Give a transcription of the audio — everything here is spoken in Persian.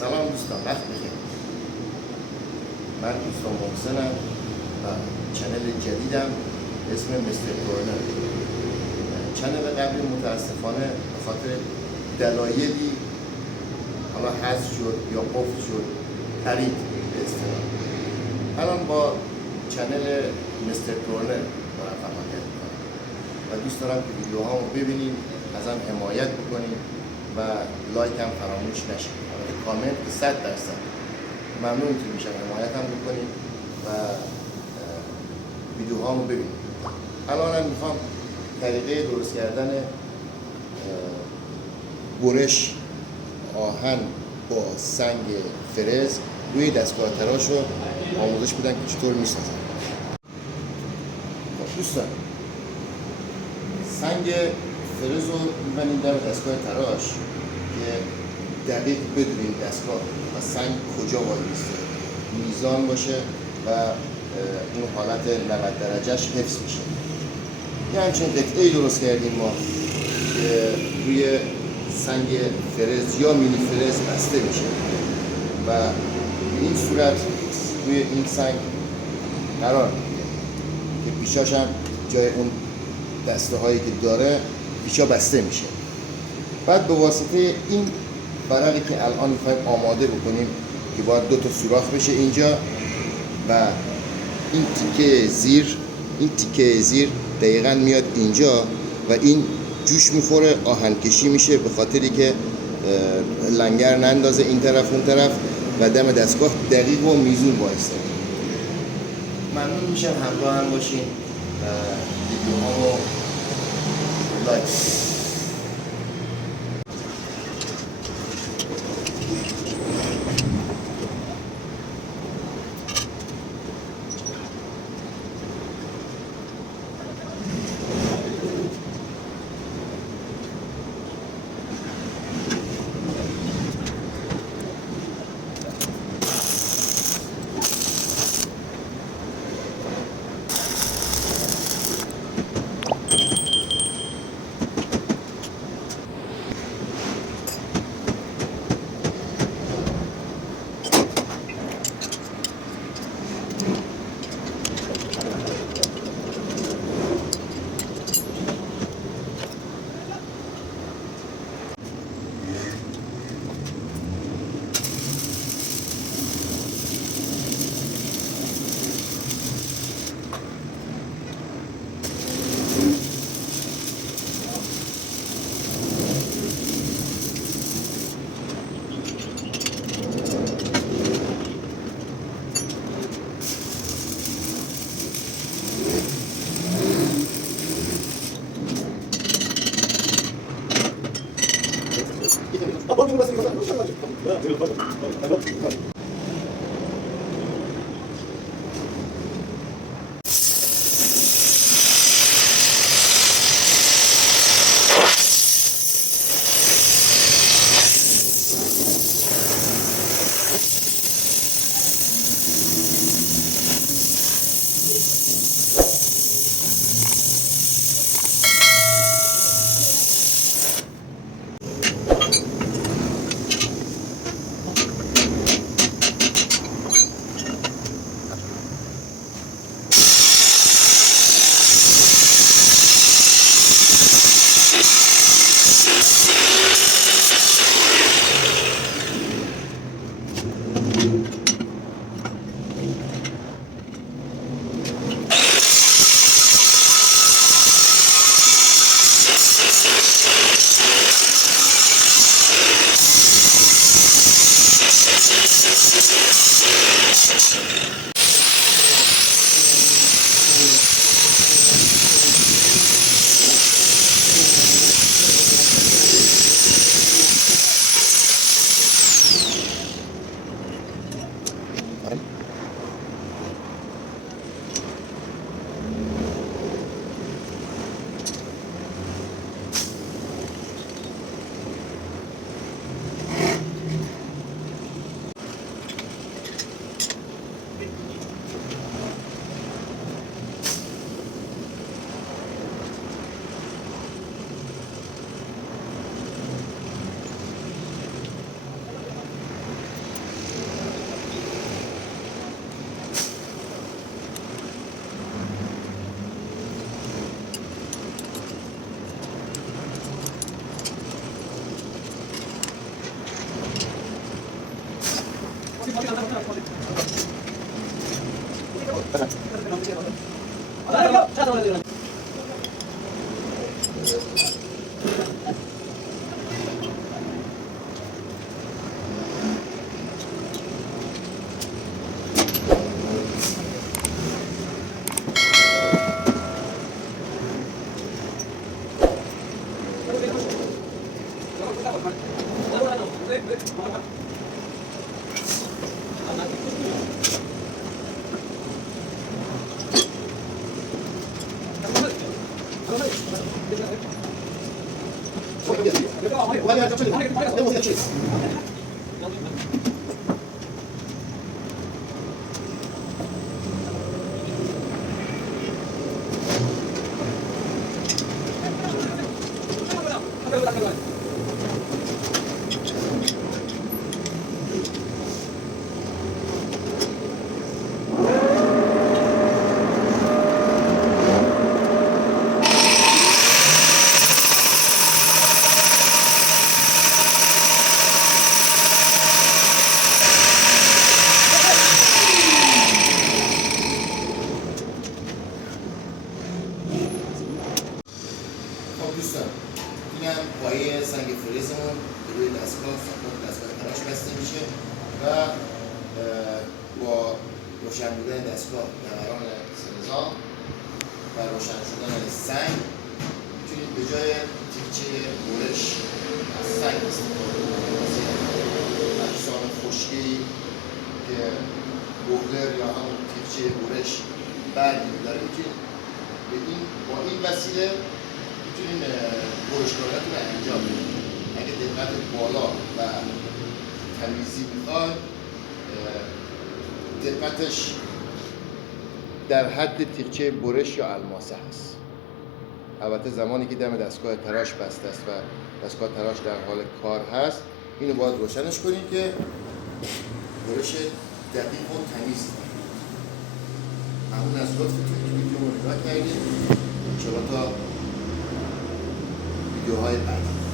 سلام دوستان، وقت بخیر. من دوستان محسنم و چنل جدیدم اسم مستر کورنر. چنل قبلی متاسفانه به خاطر دلایلی حالا حذف شد یا قفل شد، پرید به اصطلاح. الان با چنل مستر کورنر دارم فعالیت میکنم و دوست دارم که ویدیوهامو ببینید، ازم حمایت بکنید و لایک هم فراموش نشه. کامنت که 100% ممنون که میشم حمایت هم بکنید و ویدیوهامو ببینید. الان هم میخوام طریقه درست کردن برش آهن با سنگ فرز روی دستگاه تراش رو آموزش بدن که چطور میسازن. دوستان، سنگ فرز رو میبنید در دستگاه تراش که دقیق بدونید دستگاه و سنگ کجا باید بیسته، میزان باشه و اون حالت 90 درجهش حفظ میشه. یه همچین قطعه‌ای درست کردیم ما که روی سنگ فرز یا مینی فرز بسته میشه و به این صورت روی این سنگ قرار میگیره که پیچاش هم جای اون دسته هایی که داره پیچا بسته میشه. بعد به واسطه این ورقی که الان میخوایم آماده بکنیم که باید 2 تا سوراخ بشه اینجا و این تیکه زیر دقیقاً میاد اینجا و این جوش میخوره، آهنکشی میشه به خاطری که لنگر نندازه این طرف اون طرف و دم دستگاه دقیق و میزون وایسته. ممنون میشم همراه هم باشین و ویدیوهامو لایک. خب دوستان، اینم پایه سنگ فریزمون که روی دستگاه تراش بسته میشه و با روشن بودن دستگاه دوران نظام و روشن شدن سنگ میتونید به جای تیکچه برش از سنگ استفاده کنید. اجسام خشکی که بولر یا همون تیکچه برش برگی داره میتونید با این وسیله میتونین برشکاریاتون رو انجام بدید. اگه دقت بالا و تمیزی میخواید، دقتش در حد تیکچه برش یا الماسه هست. البته زمانی که دم دستگاه تراش بسته است و دستگاه تراش در حال کار هست، اینو باید روشنش کنید که برش دقیق و تمیز. ممنون از لطفتون که ویدیو رو نگاه کردید. ان شاءالله تا ویدیوهای بعدی.